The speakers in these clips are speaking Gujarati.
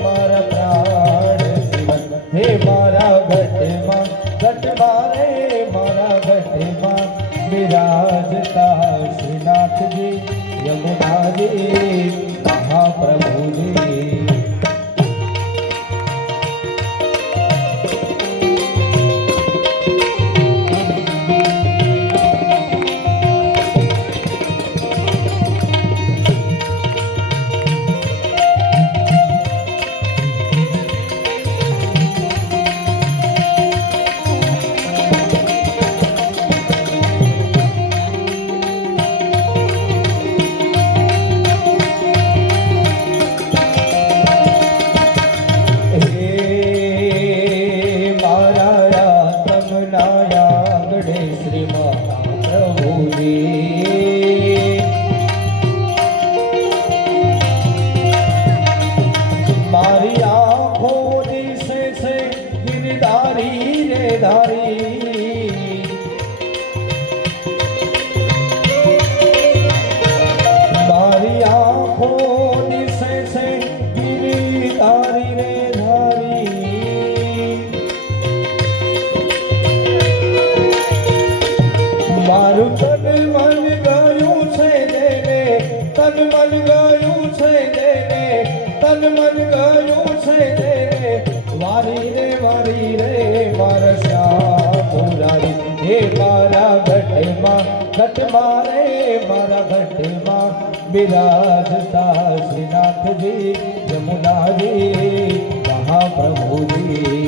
મારા પ્રાણ જીવન હે મારા ઘટમાં રે મારા ઘટમાં બિરાજતા શ્રીનાથજી યમુનાજી મહાપ્રભુજી મારી આંખો દિશે છે ગિરધારી રે ધારી મારી આંખો દિશે છે ગિરધારી રે ધારી મારું તન મન ગયું છે દેને તન મન ગયું છે દેને તન મન ગયું છે દેને વારી રે મારા શ્યામ મુરારી હે મારા ઘટમાં રે મારા ઘટમાં બિરાજતા શ્રીનાથજી યમુનાજી મહાપ્રભુજી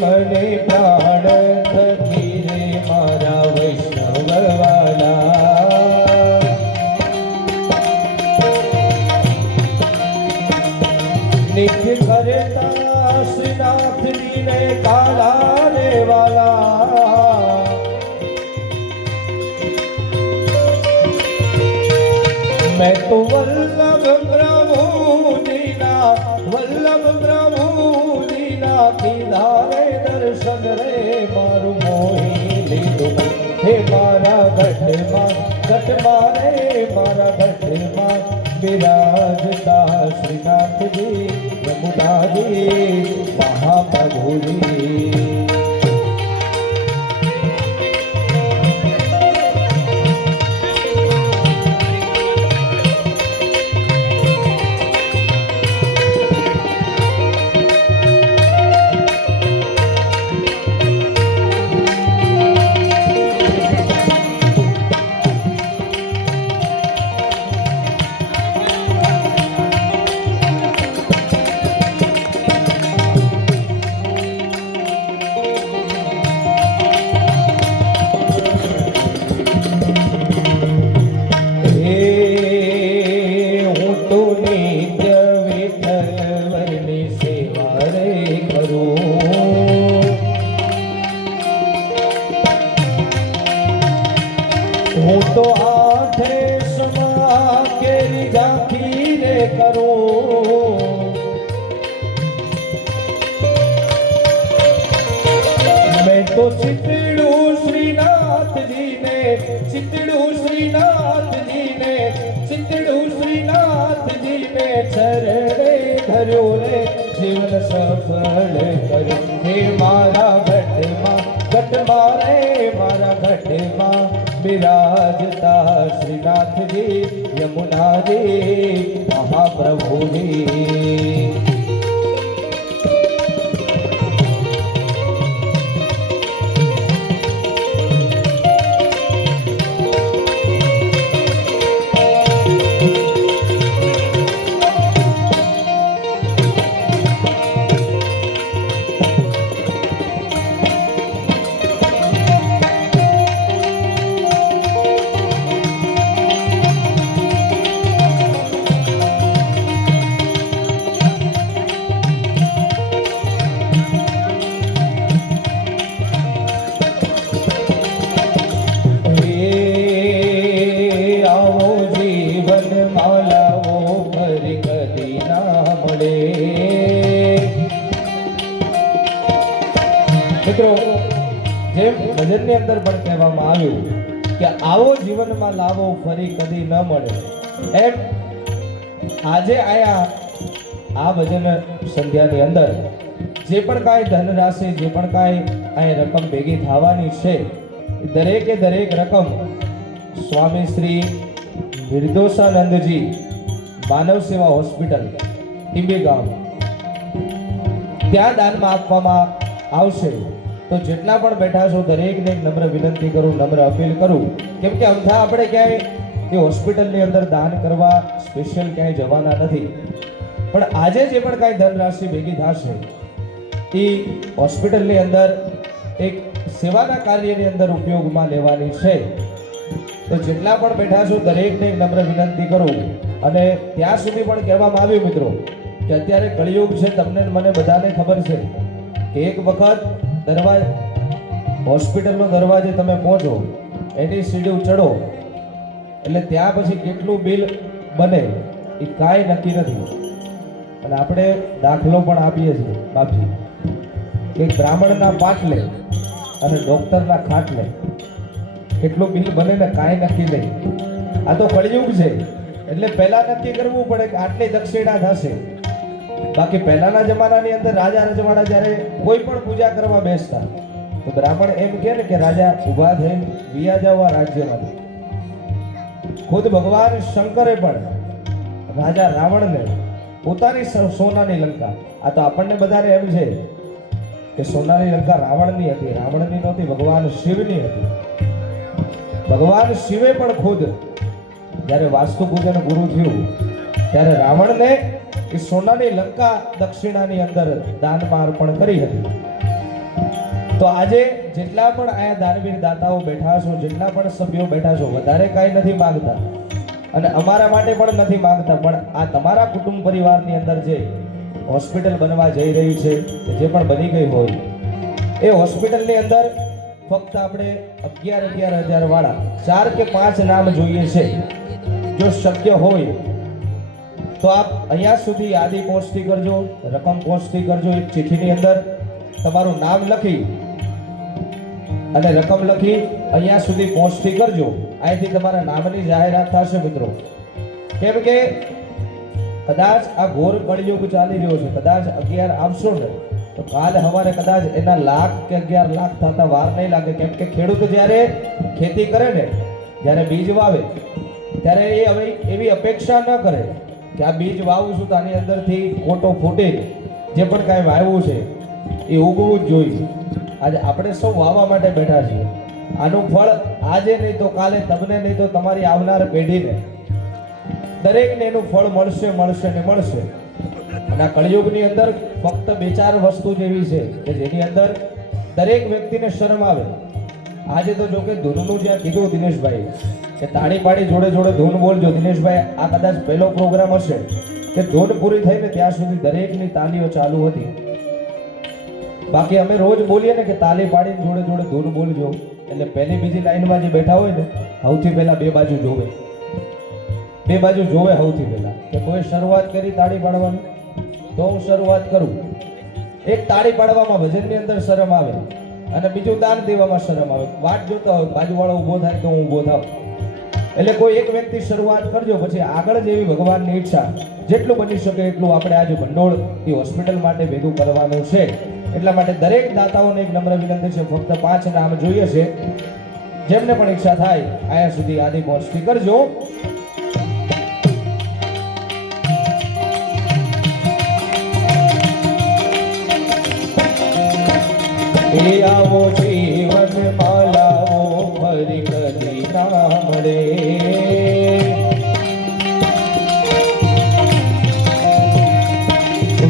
મને પ્રાણ થકી રે મારા વૈષ્ણવવાલા નિત્ય કરતા શ્રીનાથજી ને કાલા રે વાલા मैं तो वल्लभ प्रभु दीना किनारे दर्शन रे मारू मोही लीधुं हे मारा घटમાં રે मारा घटમાં બિરાજતા શ્રીનાથજી યમુનાજી મહાપ્રભુજી હું તો આઠે સમા કેરી ઝાંખી રે કરું મેં તો ચિતડું શ્રીનાથજીને ચરણે ધર્યો રે જીવન સફળ કર્યું હે મારા ઘટમાં રે મારા ઘટમાં બિરાજતા શ્રીનાથજી યમુનાજી મહાપ્રભુજી લાવો ફરી કદી ના મળે. મિત્રો, જેમ ભજનની અંદર પણ કહેવામાં આવ્યું કે આવો જીવનમાં લાવો ફરી કદી ન મળે, એમ આજે આયા આ ભજન સંધ્યાની અંદર જે પણ કાંઈ ધનરાશિ, જે પણ કાંઈ અહીં રકમ ભેગી થવાની છે, દરેકે દરેક રકમ સ્વામી શ્રી નિર્દોષાનંદજી માનવ સેવા હોસ્પિટલ ટીંબી ગામ ત્યાં દાનમાં આપવામાં આવશે. તો જેટલા પણ બેઠા છો દરેકને નમ્ર વિનંતી કરું, નમ્ર અપીલ કરું, કેમ કે અમથા આપણે ક્યાંય એ હોસ્પિટલની અંદર દાન કરવા સ્પેશિયલ ક્યાંય જવાના નથી, પણ આજે જે પણ કાંઈ ધનરાશિ ભેગી થશે એ હોસ્પિટલની અંદર એક સેવાના કાર્યની અંદર ઉપયોગમાં લેવાની છે. તો જેટલા પણ બેઠા છો દરેકને નમ્ર વિનંતી કરું. અને ત્યાં સુધી પણ કહેવામાં આવ્યું મિત્રો કે અત્યારે કળિયુગ છે, તમને મને બધાને ખબર છે કે એક વખત હોસ્પિટલનો દરવાજે તમે પહોંચો, એની સીડી ચડો એટલે ત્યાં પછી કેટલું બિલ બને એ કાંઈ નક્કી નથી. અને આપણે દાખલો પણ આપીએ છીએ બાપજી કે બ્રાહ્મણના પાટલે અને ડોક્ટરના ખાટલે કેટલું બિલ બને ને કાંઈ નક્કી નહીં. આ તો કળિયુગ છે એટલે પહેલા નક્કી કરવું પડે કે આટલી દક્ષિણા થશે. બાકી પહેલાના જમાનાની અંદર રાજા રજવાડા જ્યારે કોઈ પણ પૂજા કરવા બેસતા તો બ્રાહ્મણ એમ કહે ને કે રાજા ઊભા થઈને વિયા જાઓ આ રાજ્યમાંથી. ખુદ ભગવાન શંકરે પણ રાજા રાવણને પોતાની સોનાની લંકા, આ તો આપણને બધાને એમ છે કે સોનાની લંકા રાવણની હતી, રાવણની નહોતી, ભગવાન શિવની હતી. ભગવાન શિવે પણ ખુદ જ્યારે વાસ્તુ પૂજન ગુરુ થયું ત્યારે રાવણને એ સોનાની લંકા દક્ષિણાની અંદર દાનમાં અર્પણ કરી હતી. તો આજે જેટલા પણ આયા દાનવીર દાતાઓ બેઠા છો, જેટલા પણ સભ્યો બેઠા છો, વધારે કાંઈ નથી માંગતા અને અમારા માટે પણ નથી માંગતા, પણ આ તમારા કુટુંબ પરિવારની અંદર જે હોસ્પિટલ બનવા જઈ રહી છે, જે પણ બની ગઈ હોય એ હોસ્પિટલની અંદર ફક્ત આપણે 11,000 વાળા 4 કે 5 નામ જોઈએ છે. જો શક્ય હોય તો આપ અહીંયા સુધી યાદી પહોંચતી કરજો, રકમ પહોંચતી કરજો. એક ચિઠ્ઠીની અંદર તમારું નામ લખી અને રકમ લખી અહીંયા સુધી પહોંચતી કરજો. અહીંથી તમારા નામની જાહેરાત થશે મિત્રો. કેમ કે કદાચ આ ઘોર કળિયુગ ચાલી રહ્યો છે, કદાચ 11 આપશો ને તો કાલ સવારે કદાચ એના લાખ કે 11 લાખ થતા વાર નહીં લાગે. કેમ કે ખેડૂત જ્યારે ખેતી કરે ને, જ્યારે બીજ વાવે ત્યારે એ હવે એવી અપેક્ષા ન કરે કે આ બીજ વાવું છું તો આની અંદરથી કોટો ફૂટે, જે પણ કાંઈ વાવ્યું છે એ ઉગવું જ જોઈએ. આજે આપણે સૌ વાવવા માટે બેઠા છીએ. આનું ફળ આજે નહીં તો કાલે, તમને નહીં તો તમારી આવનાર પેઢીને, દરેકને એનું ફળ મળશે મળશે ને મળશે. અને આ કળિયુગની અંદર ફક્ત 2-4 વસ્તુ જેવી છે કે જેની અંદર દરેક વ્યક્તિને શરમ આવે. આજે તો જો કે ધૂનનું જ્યાં કીધું દિનેશભાઈ કે તાળી પાડી જોડે જોડે ધૂન બોલજો. દિનેશભાઈ, આ કદાચ પહેલો પ્રોગ્રામ હશે કે ધૂન પૂરી થઈને ત્યાં સુધી દરેકની તાલીઓ ચાલુ હતી. બાકી અમે રોજ બોલીએ ને કે તાલી પાડીને જોડે જોડે ધૂન બોલજો, એટલે પહેલી બીજી લાઈનમાં જે બેઠા હોય ને સૌથી પહેલા 2 બાજુ જોવે, 2 બાજુ જોવે સૌથી પહેલા કે કોઈ શરૂઆત કરી તાળી પાડવાની તો હું શરૂઆત કરું. એક તાળી પાડવામાં ભજનની અંદર શરમ આવે અને બીજું દાન દેવામાં શરમ આવે. વાટ જોતા હોય બાજુવાળો ઊભો થાય તો હું ઊભો થાવ. એટલે કોઈ એક વ્યક્તિ શરૂઆત કરજો, પછી આગળ જેવી ભગવાનની ઈચ્છા જેટલું બની શકે એટલું આપણે આજે ભંડોળ એ હોસ્પિટલ માટે ભેગું કરવાનું છે. એટલા માટે દરેક દાતાઓને એક નમ્ર વિનંતી છે, ફક્ત 5 નામ જોઈએ છે. જેમને પણ ઈચ્છા થાય અહીંયા સુધી યાદી પહોંચતી કરજો. એ આવો જીવન માલાવો ફરી કદી ના મળે.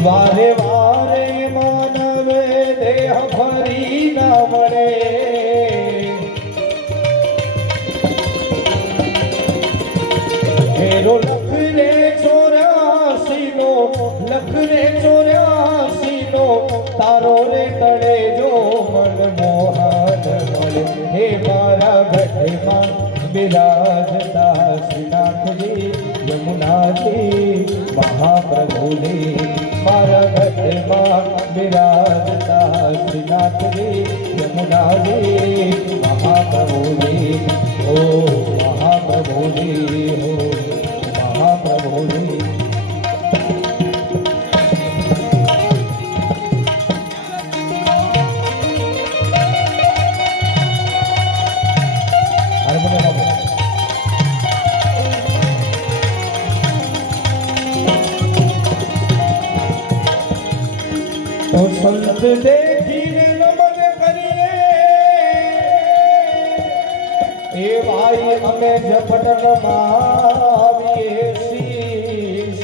વારે વારે માનવે દેહ ફરી ના મળે. હેરો લખ રે 84 નો, લખ રે 84 નો, તારો રે તળે જો મન મોહન મળે. હે મારા ઘટમાં બિરાજતા શ્રીનાથજી યમુના યમુનાજી મહાપ્રભુજી મારા ઘટમાં બિરાજતા શ્રીનાથજી યમુનાજી મહાપ્રભુજી ઓ મહાપ્રભુજી હો મહાપ્રભુજી તો સંત દેખીને નમન કરીએ એ ભાઈ અમે ઝપટ નમાવીએ શીશ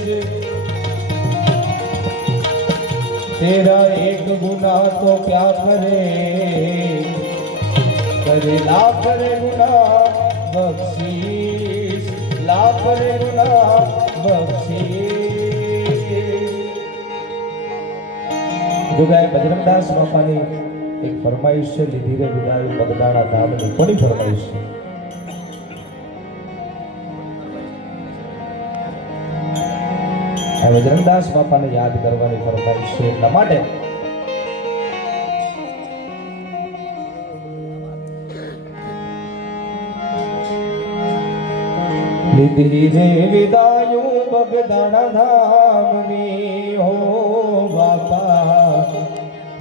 તેરા એક ગુના તો ક્યા કરે લાખ રે ગુના બક્ષીશ લાખ રે ગુના બક્ષીશ જોગાએ બજરંગદાસ બાપાની એક ફરમાઈશ છે લીધી રે વિદાય બગદાણા ધામની કોની ફરમાઈશ છે આ બજરંગદાસ બાપાને યાદ કરવાની ફરમાઈશ છે એટલા માટે લીધી રે વિદાયું બગદાણા ધામની હો બાપા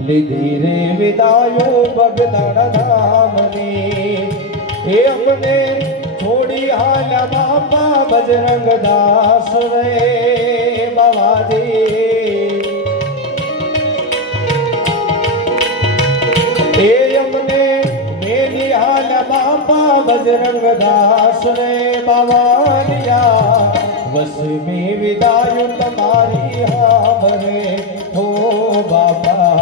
લીધી રે વિદાયો બગદાણા ધામની એ અમને છોડી હાલ્યા બાપા બજરંગ દાસ રે બાવાજી એ અમને મેલી હાલ્યા બાપા બજરંગ દાસ રે બાવાલિયા વસમી વિદાયો તમારી હામરે હો બાપા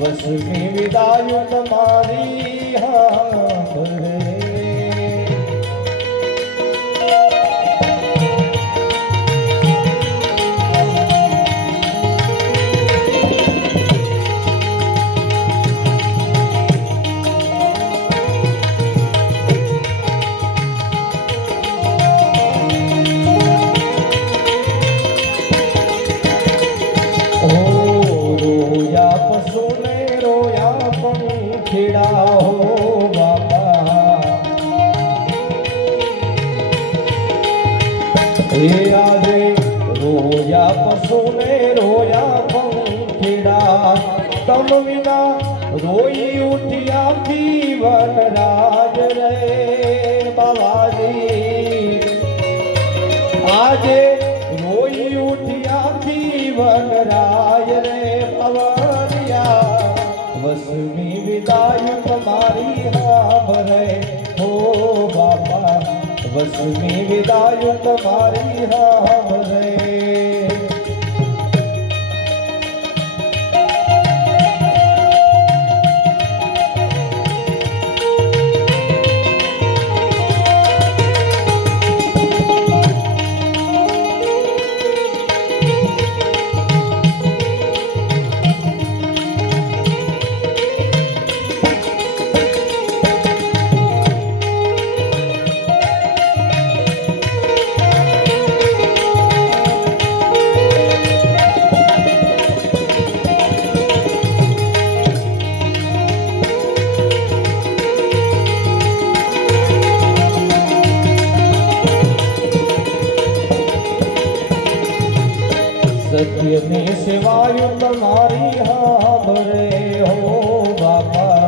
વસમી વિદાયો તમારી હામરે ખેડા હો બાપા એ આજે રોયા પશુને રોયા પંખેડા તમ વિના રોઈ ઉઠ્યા જીવન રાજ રે બાવાજી આજે રોઈ ઉઠ્યા જીવન રાજ રે પવનિયા વસમી વિદાય તમારી હામરે હો બાપા વસમી વિદાય તમારી હામરે સત્યની સેવાય તમારી હામરે હો બાપા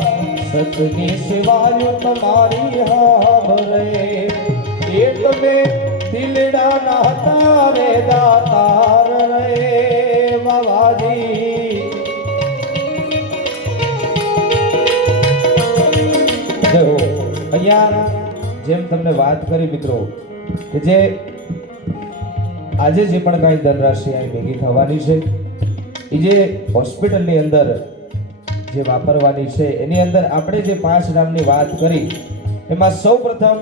સતની સેવાય તમારી હામરે એ તમે દિલડા ના તારે દાતાર રે બાવાજી જો અહીંયા જેમ તમને વાત કરી મિત્રો કે જે આજે જે પણ કાંઈ ધનરાશિ અહીં ભેગી થવાની છે એ જે હોસ્પિટલની અંદર જે વાપરવાની છે એની અંદર આપણે જે 5 નામની વાત કરી એમાં સૌપ્રથમ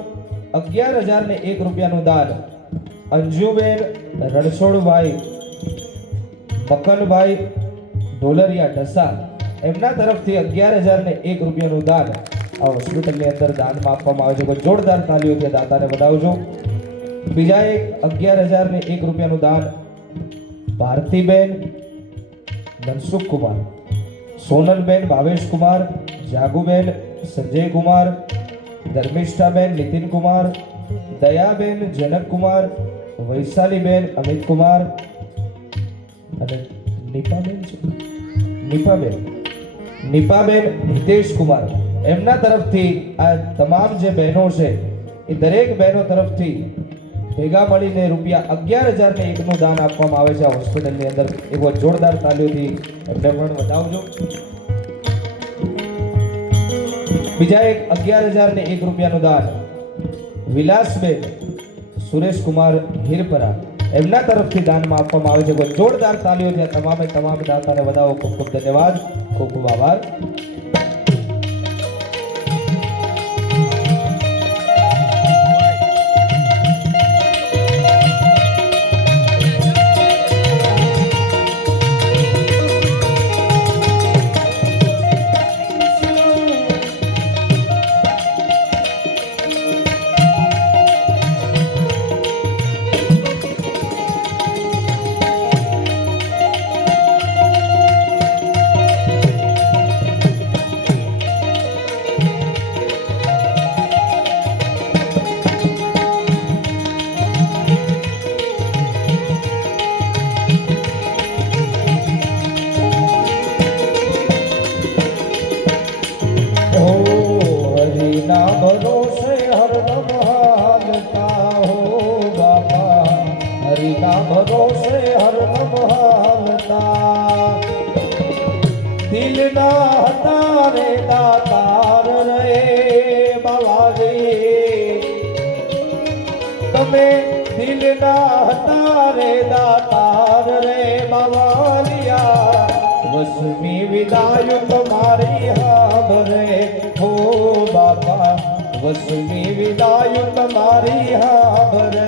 11,001 રૂપિયાનું દાન અંજુબેન રણછોડભાઈ મકનભાઈ ઢોલરિયા ઢસા એમના તરફથી 11,001 રૂપિયાનું દાન આ હોસ્પિટલની અંદર દાનમાં આપવામાં આવે છે. જોરદાર તાલીઓથી દાતાને વધાવજો. બીજા એક 11,001 રૂપિયાનું દાન ભારતીબેન મનસુખ કુમાર, સોનલબેન ભાવેશ કુમાર, જાગુબેન સંજય કુમાર, ધર્મિષ્ઠાબેન નીતિન કુમાર, દયાબેન જનક કુમાર, વૈશાલીબેન અમિત કુમાર અને નિપાબેન હિતેશ કુમાર, એમના તરફથી આ તમામ જે બહેનો છે એ દરેક બહેનો તરફથી ભેગા મળીને રૂપિયા 11,001 નું દાન આપવામાં આવે છે આ હોસ્પિટલની અંદર. એક જોરદાર તાલીઓથી એમને પણ વધાવજો. બીજા એક 11,001 રૂપિયાનું દાન વિલાસબેન સુરેશકુમાર હિરપરા, એમના તરફથી દાનમાં આપવામાં આવે છે. કોઈ જોરદાર તાલીઓથી આ તમામ દાતાને વધાવો. ખૂબ ખૂબ ધન્યવાદ, ખૂબ ખૂબ આભાર. ભરોસે હરદમ હાલતા હો બાપા, હરિના ભરોસે હરદમ હાલતા. દિલના હતા રે દાતાર રે બાવાજી, તમે દિલના હતા રે દાતાર રે બાવાલિયા. વસમી વિદાય તમારી હાબરે હો બાપા, વસમી વિદાય તમારી હાબરે.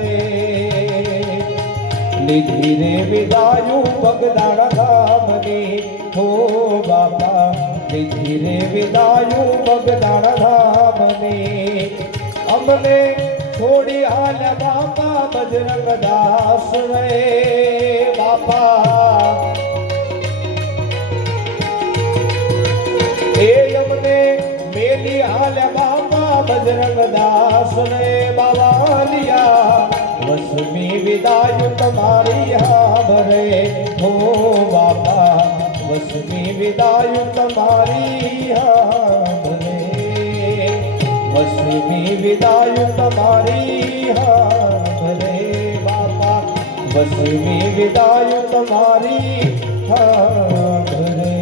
લીધી રે વિદાય બગદાણા ધામની હો બાપા, લીધી રે વિદાય બગદાણા ધામની. અમને છોડી હાલ બાપા બજરંગ દાસ રે બાપા, એ અમને મેલી હાલ બાપા બજરંગ દાસ રે બાવાલિયા. વસમી વિદાય તમારી હાબરે હો બાપા, વસમી વિદાય તમારી હાબરે. વસમી વિદાય તમારી હાબરે બાપા, વસમી વિદાય તમારી હાબરે.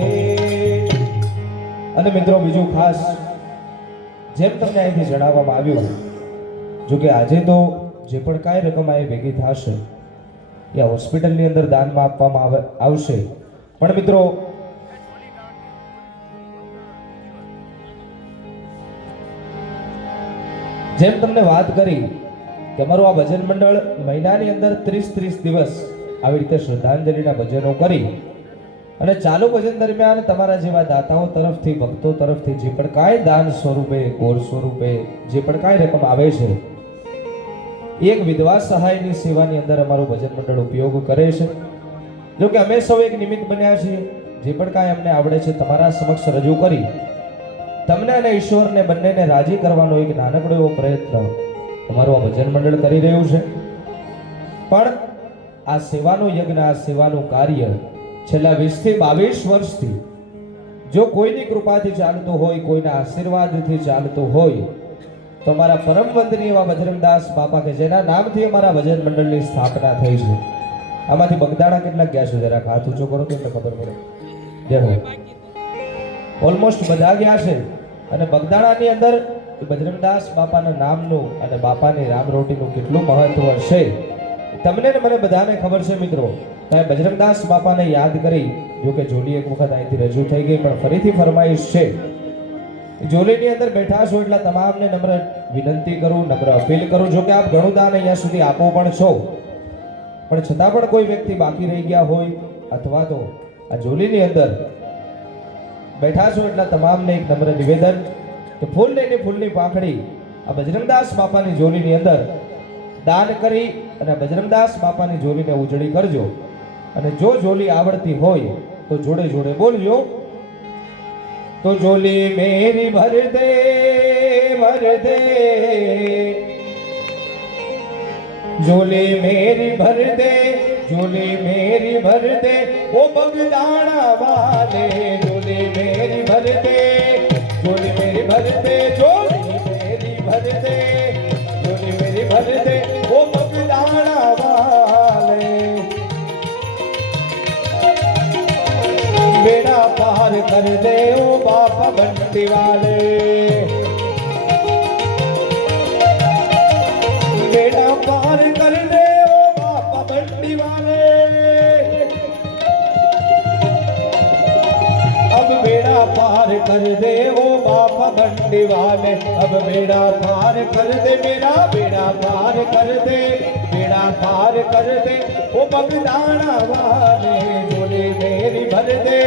અને મિત્રો બીજું ખાસ જેમ તમને અહીંથી જણાવવામાં આવ્યું, જો કે આજે તો જે પણ કાંઈ રકમ અહીં ભેગી થશે એ હોસ્પિટલની અંદર દાનમાં આપવામાં આવશે. પણ મિત્રો જેમ તમને વાત કરી કે અમારું આ ભજન મંડળ મહિનાની અંદર 30 દિવસ આવી રીતે શ્રદ્ધાંજલિના ભજનો કરી અને ચાલુ ભજન દરમિયાન તમારા જેવા દાતાઓ તરફથી, ભક્તો તરફથી જે પણ કાંઈ દાન સ્વરૂપે, ગોળ સ્વરૂપે જે પણ કાંઈ રકમ આવે છે, એક વિધવા સહાયની સેવાની અંદર અમારું ભજન મંડળ ઉપયોગ કરે છે. જો કે અમે સૌ એક નિમિત્ત બન્યા છીએ, જે પણ કાંઈ અમને આવડે છે તમારા સમક્ષ રજૂ કરી તમને અને ઈશ્વરને બંનેને રાજી કરવાનો એક નાનકડો એવો પ્રયત્ન અમારું આ ભજન મંડળ કરી રહ્યું છે. પણ આ સેવાનો યજ્ઞ, આ સેવાનું કાર્ય છેલ્લા 20 થી 22 વર્ષથી જો કોઈની કૃપાથી ચાલતું હોય, કોઈના આશીર્વાદથી ચાલતું હોય, તો અમારા પરમ વંદનીય એવા બજરંગદાસ બાપા કે જેના નામથી અમારા ભજન મંડળની સ્થાપના થઈ છે. આમાંથી બગદાણા કેટલા ગયા છે જરાક હાથ ઊંચો કરો તો ખબર પડે. જય હો. ઓલમોસ્ટ બધા ગયા છે. અને બગદાણાની અંદર બજરંગદાસ બાપાના નામનું અને બાપાની રામરોટીનું કેટલું મહત્વ છે તમને ને મને બધાને ખબર છે મિત્રો. તમે બજરંગદાસ બાપાને યાદ કરી, જો કે જોલી એક વખત અહીંથી રજૂ થઈ ગઈ, પણ ફરીથી ફરમાઈશ છે. જોલીની અંદર બેઠા છો એટલે તમામને નમ્ર વિનંતી કરું, નમ્ર અપીલ કરું. જો કે આપ ઘણું દાન અહીંયા સુધી આપો પણ છો, પણ છતાં પણ કોઈ વ્યક્તિ બાકી રહી ગયા હોય અથવા તો આ જોલીની અંદર બેઠા છો એટલે તમામને એક નમ્ર નિવેદન કે ફૂલ લઈને ફૂલની પાંખડી આ બજરંગદાસ બાપાની જોલીની અંદર દાન કરી અને બજરંગદાસ બાપાની ઝોલીને ઉજળી કરજો. અને જો ઝોલી આવડતી હોય તો જોડે જોડે બોલજો. તો ઝોલી મેરી ભર દે, ભર દે, ઝોલી મેરી ભર દે, ઝોલી મેરી ભર દે, ઓ બગદાણા વાલે. ઝોલી મેરી ભર દે, ઝોલી મેરી ભર દે, ઝોલી મેરી ભર દે, ઝોલી મેરી ભર દે, ઓ બગદાણા વાલે. बेड़ा पार कर दे ओ बापा बंटी वाले, बेड़ा पार कर दे ओ बापा बंटी वाले. अब बेड़ा पार कर दे ओ बापा बंटी वाले, अब बेड़ा पार कर दे मेरा बेड़ा पार कर दे, बेड़ा पार कर दे ओ बगदाना वाले. झोली मेरी भर दे,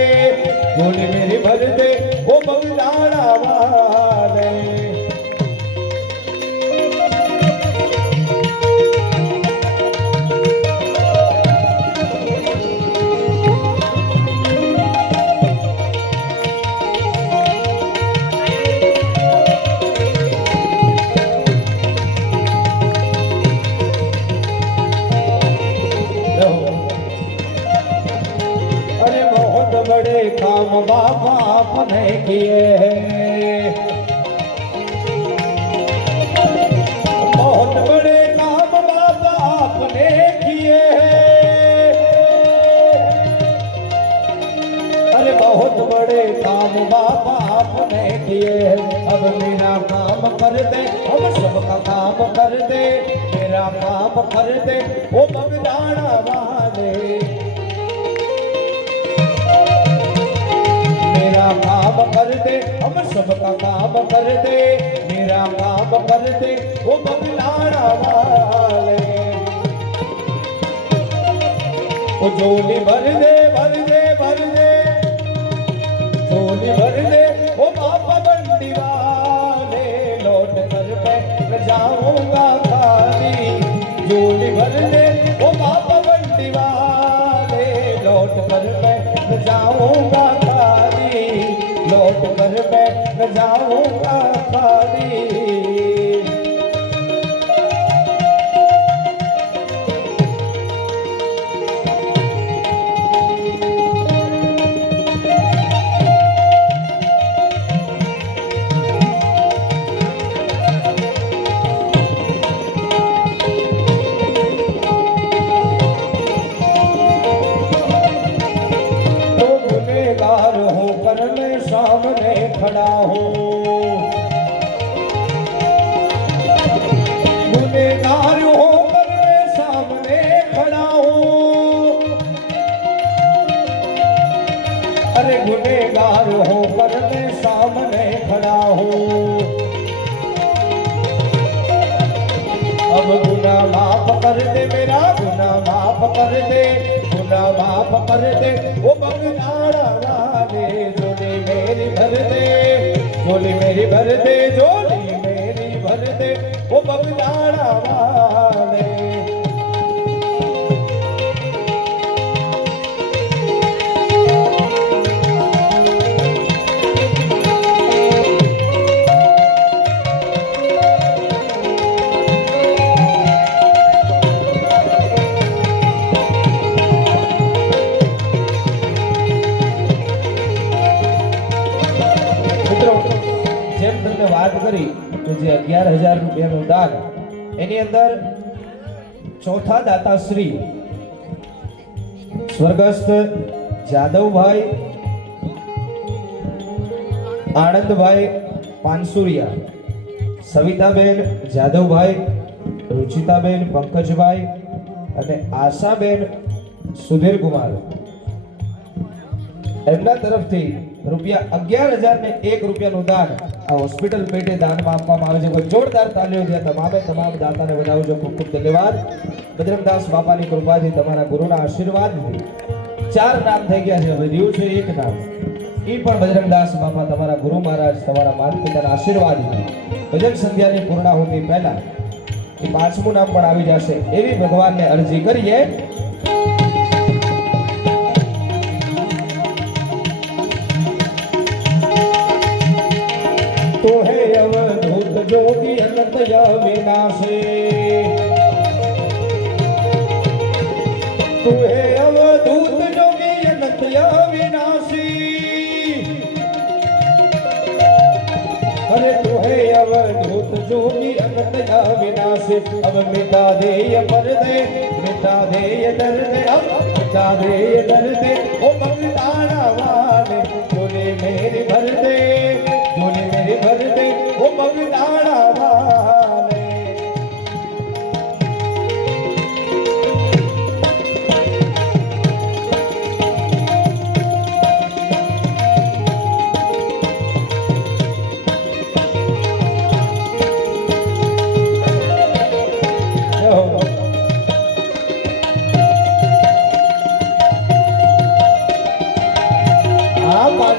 झोली मेरी भर दे ओ बगदाना वाले. बड़े काम बाबा आपने किए हैं, बहुत बड़े काम बाबा आपने किए हैं. अरे बहुत बड़े काम बाबा आपने किए हैं. अब मेरा काम कर दे, अब सबका काम कर दे, मेरा काम कर दे वो बगदाना वाले. मेरा काम कर दे, हम सबका काम कर दे, मेरा काम कर दे वो बगदाना वाले. वो झोली भर दे, भर दे, भर दे, झोली भर दे वो बापा बंटी वाले. लौट कर मैं जाऊंगा खाली, झोली भर दे वो बापा बंटी वाले. लौट कर मैं जाऊंगा खाली, लौट कर मैं जाऊंगा खाली. सामने खड़ा हूँ, गुनहगार होकर मैं सामने खड़ा हूँ. अरे गुनहगार होकर मैं सामने खड़ा हूँ. अब गुनाह माफ कर दे मेरा, गुनाह माफ कर दे, गुनाह माफ कर दे वो बगदाना वाले. झोली मेरी भर दे, झोली मेरी भर दे, झोली मेरी भर दे वो बगदाना वाले. જેમ તમને વાત કરી કે જે 11,000 રૂપિયાનું દાન, એની અંદર ચોથા દાતા શ્રી સ્વર્ગસ્થ જાદવભાઈ આનંદભાઈ પાનસુરિયા, સવિતાબેન જાદવભાઈ, રુચિતાબેન પંકજભાઈ અને આશાબેન સુધીરકુમાર, એમના તરફથી રૂપિયા 11,001 રૂપિયાનું દાન આ હોસ્પિટલ પેટે દાનમાં આપવામાં આવે છે. કોઈ જોરદાર તાલીઓ છે. તમામ દાતાને વધાવજો. ખૂબ ખૂબ ધન્યવાદ. બજરંગદાસ બાપાની કૃપાથી, તમારા ગુરુના આશીર્વાદથી 4 નામ થઈ ગયા છે. હવે રહ્યું છે 1 નામ. એ પણ બજરંગદાસ બાપા, તમારા ગુરુ મહારાજ, તમારા માતા પિતાના આશીર્વાદથી ભજન સંધ્યાની પૂર્ણાહુતિ પહેલા એ પાંચમું નામ પણ આવી જશે એવી ભગવાનને અરજી કરીએ. तो है अवधूत जोगी अनंत विनाशे, तू है अवधूत जोगी अनंत विनाशी, अरे तू है अवधूत जोगी अनंत विनाशी. अब मिटा दे ये पर्दे, मिटा दे ये दर्द, अब मिटा दे ये दर्द. ओ बलिदाना वाले तूने मेरी भर दे, तूने मेरी भर दे. ओ बलिदाना वाले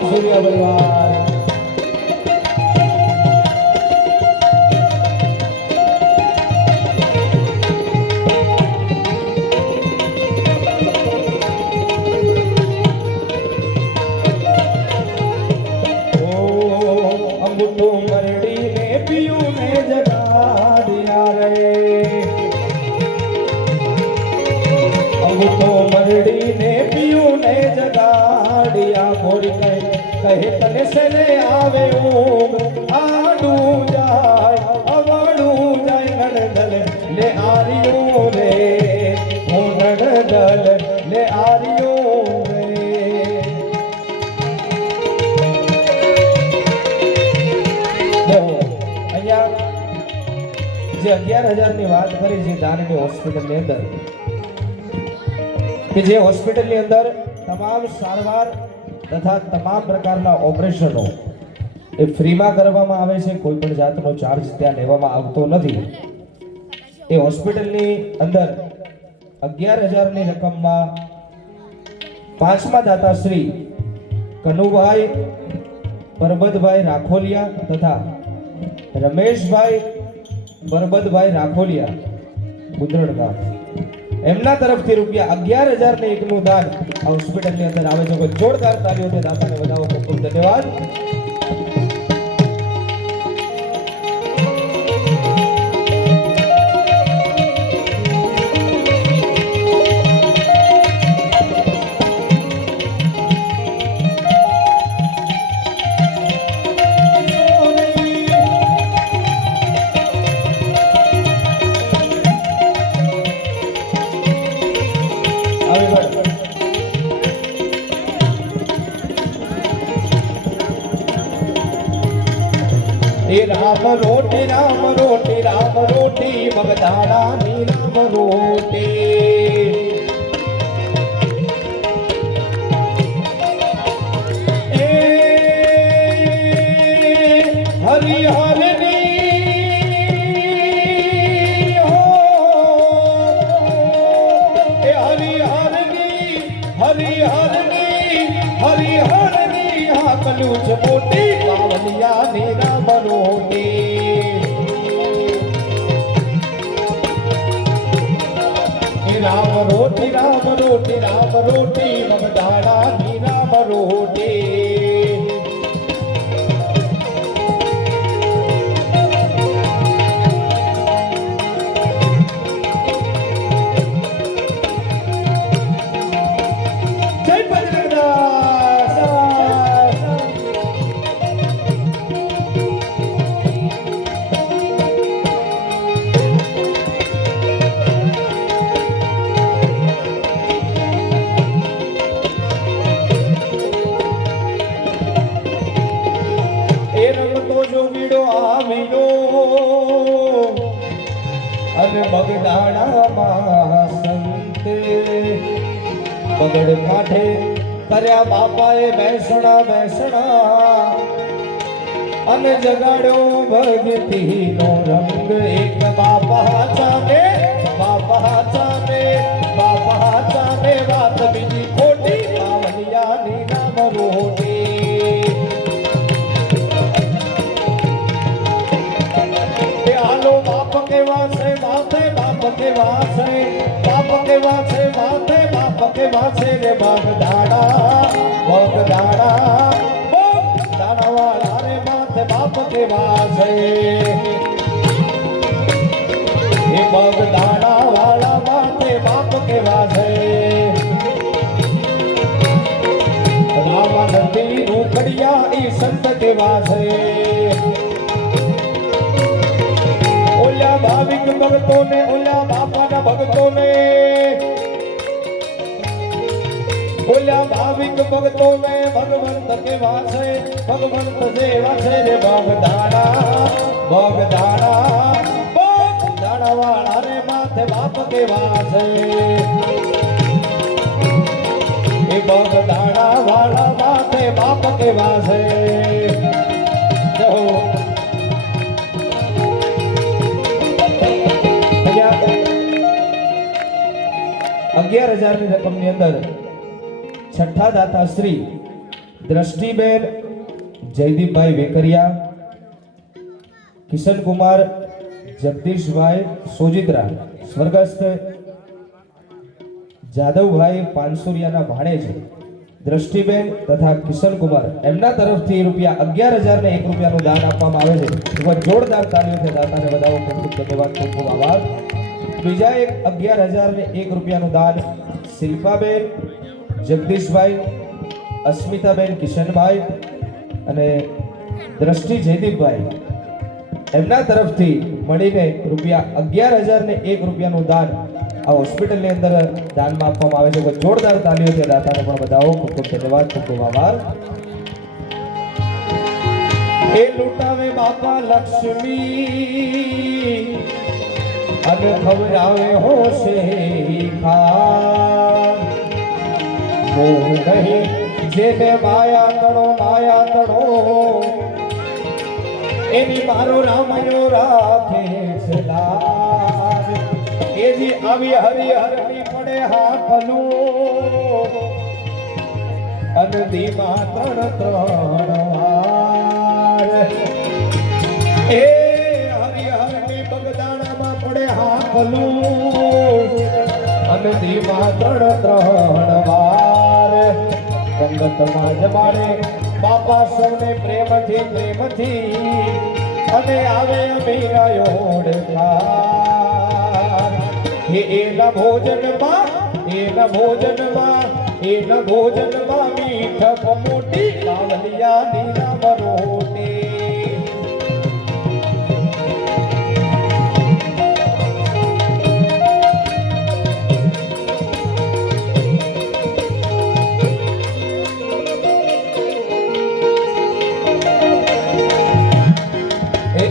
सूर्य परिवार अंगूठो मरड़ी ने पियू ने जगा दिया रे, अंगूठो मरड़ी ने पियू ने जगा दिया. मोरी कहे तने से ले आवे ऊंग, आडू जाए अवाडू जाए नड़दल ले आरियो रे, ओ नड़दल ले आरियो रे. અહીંયા જે 11,000 ની વાત કરી છે દાનની હોસ્પિટલની અંદર, કે જે હોસ્પિટલની અંદર તમામ સારવાર તથા તમામ પ્રકારના ઓપરેશનો એ ફ્રીમાં કરવામાં આવે છે. કોઈ પણ જાતનો ચાર્જ ત્યાં લેવામાં આવતો નથી. એ હોસ્પિટલની અંદર 11,000 ની રકમમાં પાંચમા દાતા શ્રી કનુભાઈ પરબતભાઈ રાખોલિયા તથા રમેશભાઈ પરબતભાઈ રાખોલિયા ગુજરણ ગામ એમના તરફથી રૂપિયા 11,000 ને એકનું દાન આ હોસ્પિટલની અંદર આવે છે. કોઈ જોરદાર તાળીઓથી દાતાને વધાવો. ખૂબ ખૂબ ધન્યવાદ. राम रोटी राम रोटी राम रोटी बगदाना नी राम रोटी. हरि हरनी हो हरि हरनी हरि हरनी हरि हरनी हाँ कलूच मोटी कावलिया नी राम रोटी. राम रोटी राम रोटी राम रोटी मगदाना नी राम रोटी. जय बजरंगदास. અને બગદાણામાં સંતે બગડ કાંઠે કર્યા બાપાએ બેસણા બેસણા અને જગાડ્યો ભગતીનો રંગ. એક બાપા ચામે બાપા ચામે બાપા ચામે વાત બીજી ખોટી કાવલિયાની નામ રોટી. આલો બાપ કેવા છે કેવા છે બાપ કેવા છે માથે બાપ કેવા છે રે બગદાણા બગદાણા વાળા રે માથે બાપ કેવા છે એ બગદાણા વાળા માથે બાપ કેવા છે રામાનંદી રોકડિયા એ સંત કેવા છે ઓલા ભાવિક ભક્તોને ઓલા બાપાના ભક્તોને ઓલા ભાવિક ભક્તોને ભગવંત કેવા છે ભગવંત જેવા છે રે બગદાણા વાળા રે માથે બાપ કેવા છે એ બગદાણા વાળા માથે બાપ કેવા છે જો 11,000 ની રકમની અંદર છઠ્ઠા દાતા શ્રી દ્રષ્ટિબેન જયદીપભાઈ વેકરિયા, કિશનકુમાર જગદીશભાઈ સોજિત્રા, સ્વર્ગસ્થ જાદવભાઈ પાનસુરિયાના ભાણેજ દ્રષ્ટિબેન તથા કિશનકુમાર એમના તરફથી ₹11,001 નું દાન આપવામાં આવે છે. ખૂબ જોરદાર તાળીઓથી દાતાને વધાવો. ખૂબ ખૂબ ધન્યવાદ, ખૂબ ખૂબ આભાર. બીજા એક ₹11,001 નું દાન શિલ્પાબેન જગદીશભાઈ, અસ્મિતાબેન કિશનભાઈ અને દ્રષ્ટિ જયદીપભાઈ એમના તરફથી મળીને ₹11,001 નું દાન આ હોસ્પિટલની અંદર દાનમાં આપવામાં આવે છે. જોરદાર તાળીઓથી દાતાને પણ વધાવો. ખૂબ ખૂબ ધન્યવાદ, ખૂબ ખૂબ આભાર. એ લૂંટાવે બાપા લક્ષ્મી અને ખવડાવે હોશે ખાન મોહ નહીં જેને માયા તણો એની મારો રામયો રાખે છે લાજ એજી આવી હરિહરની પડે હાકલું અને દીમાં ત્રણ વાર એ હરિહરની બગદાણામાં પડે હાકલું અને દીમાં ત્રણ વાર સંગતમાં જમાડે બાપા સૌને પ્રેમથી અને આવે અમીરાયોડ એના ભોજનમાં મીઠ મોટી કાવલિયાની નામ રોટી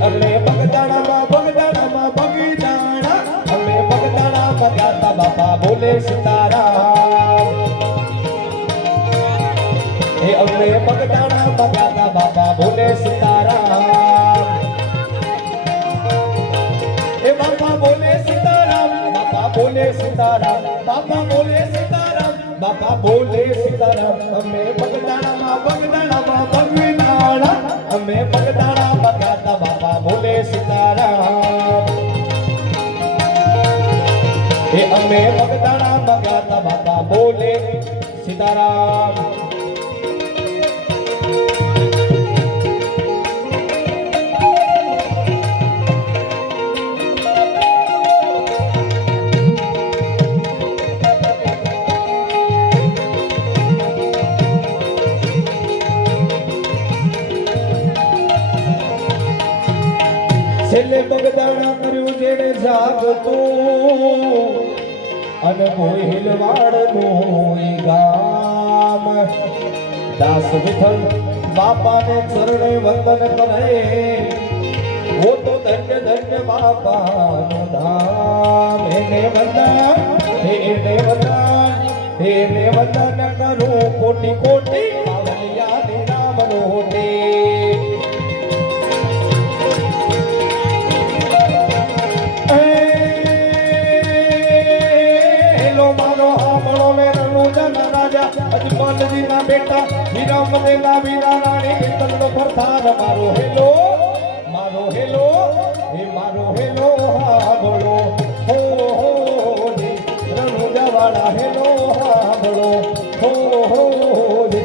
અમે બગદાણામાં ગયા બાપા બોલે સીતારામ. એ અમને બગદાણામાં ગયા બાપા બોલે સીતારામ. એ બાપા બોલે સીતારામ, બાપા બોલે સીતારામ, બાપા બોલે સીતારામ, બાપા બોલે સીતારામ. અમે બગદાણામાં અમે બગદાણામાં ગયા બાપા બોલે સીતારામ. એ અમે બગદાણામાં ગયા બાપા બોલે સીતારામ. છેલ્લે બગદાણા કર્યું જેને જાગતું અને કોઈ હિલવાડનું ગામ દાસ વિઠ્ઠલ બાપાને ચરણે વંદન કરે વો તો ધન્ય ધન્ય બાપાનું ધામ. એને વંદન કરું કોટી કોટી કાવલિયાની નામ રોટી. અજમલજીના બેટા વીરામદેના વીરા રાણી બેતલનો ફરતાર મારો હેલો એ મારો હેલો હા બોલો હો હાંભળો હો રે.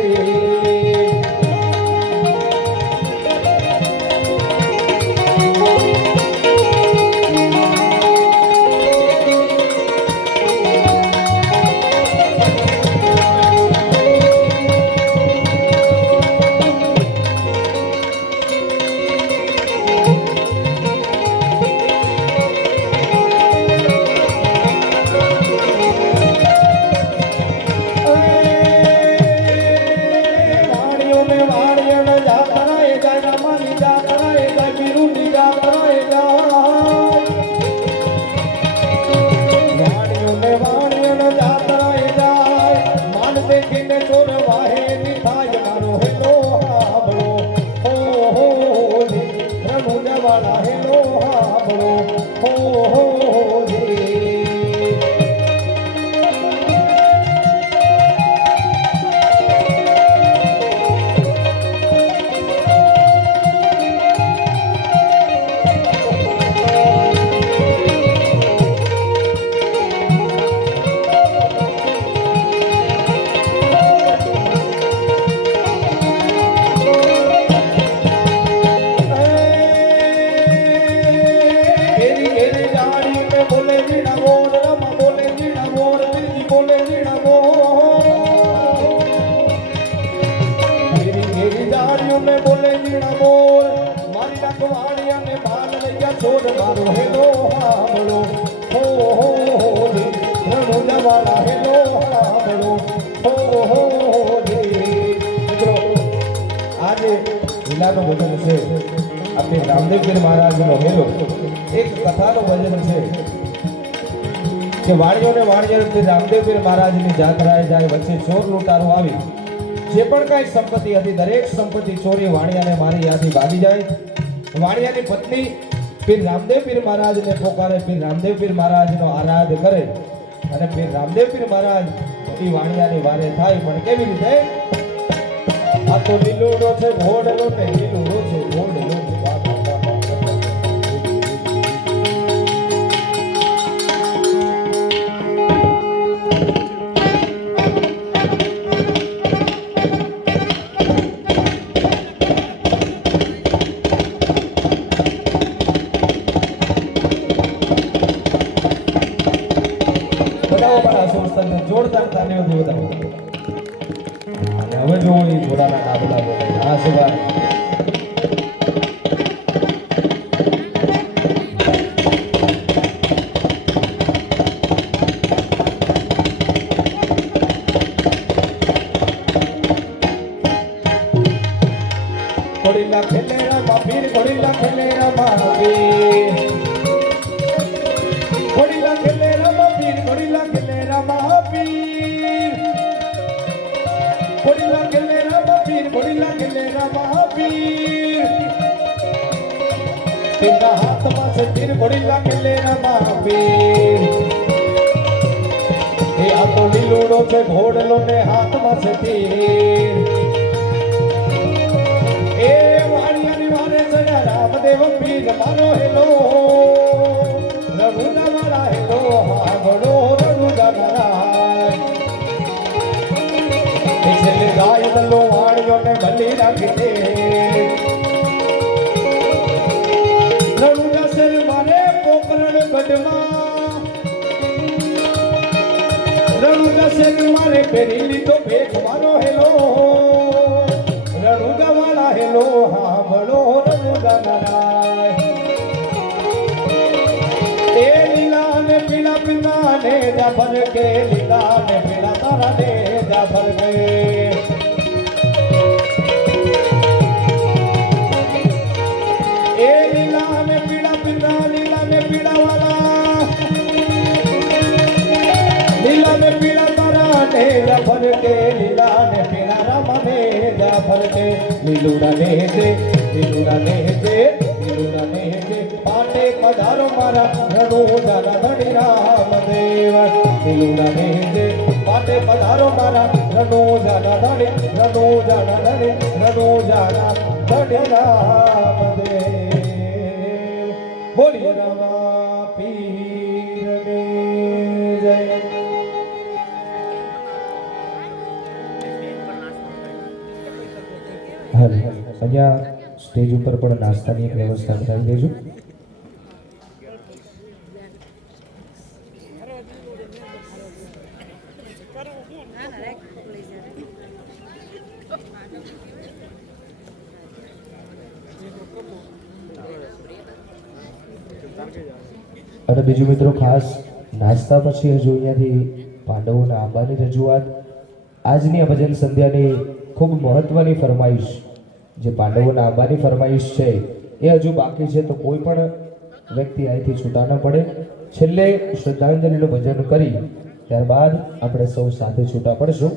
છોડ મારો હેલો હાંભળો હો રે. રણુજાવાળા હેલો હાંભળો હો રે. મિત્રો આજે લીલાનું ભજન છે આપણે રામદેવપીર મહારાજનો હેલો. એક કથાનું ભજન છે કે વાણિયોને વાણિયો રામદેવપીર મહારાજની જાત્રાએ જાય, વચ્ચે ચોર લૂંટારો આવી જે પણ કાંઈ સંપત્તિ હતી દરેક સંપત્તિ ચોરી વાણિયાને મારી યાદી ભાગી જાય. વાણિયાની પત્ની પીર રામદેવપીર મહારાજને પોકારે, પીર રામદેવપીર મહારાજનો આરાધ કરે અને પીર રામદેવપીર મહારાજ એ વાણિયાની વારે થાય. પણ કેવી રીતે? આ તો લીલુડો છે ઘોડલો ને લીલુડો છે ઘોડલો. જોરદાર તાલીઓથી બતાવો. હવે જો એ ઘોડાના ડાબલા બોલે આ સિવાય ઘોડીલા ખેલેરા બાપીર ઘોડીલા ખેલેરા બાપીર ઘોડીલા ખેલેરા બાપીર ઘોડીલા ખેલેરા બાપીર ઘોડીલા ખેલેરા બાપીર ઘોડીલા ખેલેરા બાપીર તેના હાથમાં છે તીર ઘોડીલા ખેલેરા બાપીર. એ આ તો લીલુડો છે ઘોડલો ને હાથમાં છે તીર. એ વાણિયાની વારે છે રામદેવ પીર મારો હેલો રઘુનાવાળા હેલો હાંભળો રઘુનાવાળા. એ છેલ્લે ગાય દલો વાણિયોને ભલી રાખી દે. રઘુના શેર મારે પોકરણ ગઢમાં રઘુના શેર મારે પહેરી લીધો ભેખ મારો હેલો રણુજાવાળા હેલો હાંભળો રણુજાવાળા. એ લીલા ને પીળા પીળા ને જાફર કે લીલા ને પીળા તારા ને જાફર કે. એ લીલા ને પીળા પીળા લીલા ને પીળા વાળા લીલા ને પીળા તારા ને જાફર કે લીલા ને પીળા રામા ને જાફર કે. લીલુડા ને છે લીલુડા ને છે લીલુડા ને છે પાટે પધારો મારા રણુજાના ધણી રામદેવ. લીલુડા ને છે પાટે પધારો મારા રણુજાના ધણી રણુજાના ધણી રણુજાના ધણી રામદેવ. બોલી રામા પીર ને જય. હાલ અહીંયા સ્ટેજ ઉપર પણ નાસ્તાની એક વ્યવસ્થા કરાવી દેજો. અને બીજું મિત્રો ખાસ નાસ્તા પછી હજુ અહીંયાથી પાંડવોના આંબાની રજૂઆત. આજની આ ભજન સંધ્યાની ખૂબ મહત્વની ફરમાઈશ, જે પાંડવોના આંબાની ફરમાઈશ છે એ હજુ બાકી છે, તો કોઈ પણ વ્યક્તિ અહીંથી છૂટા ન પડે. છેલ્લે શ્રદ્ધાંજલિનું ભજન કરી ત્યારબાદ આપણે સૌ સાથે છૂટા પડશું.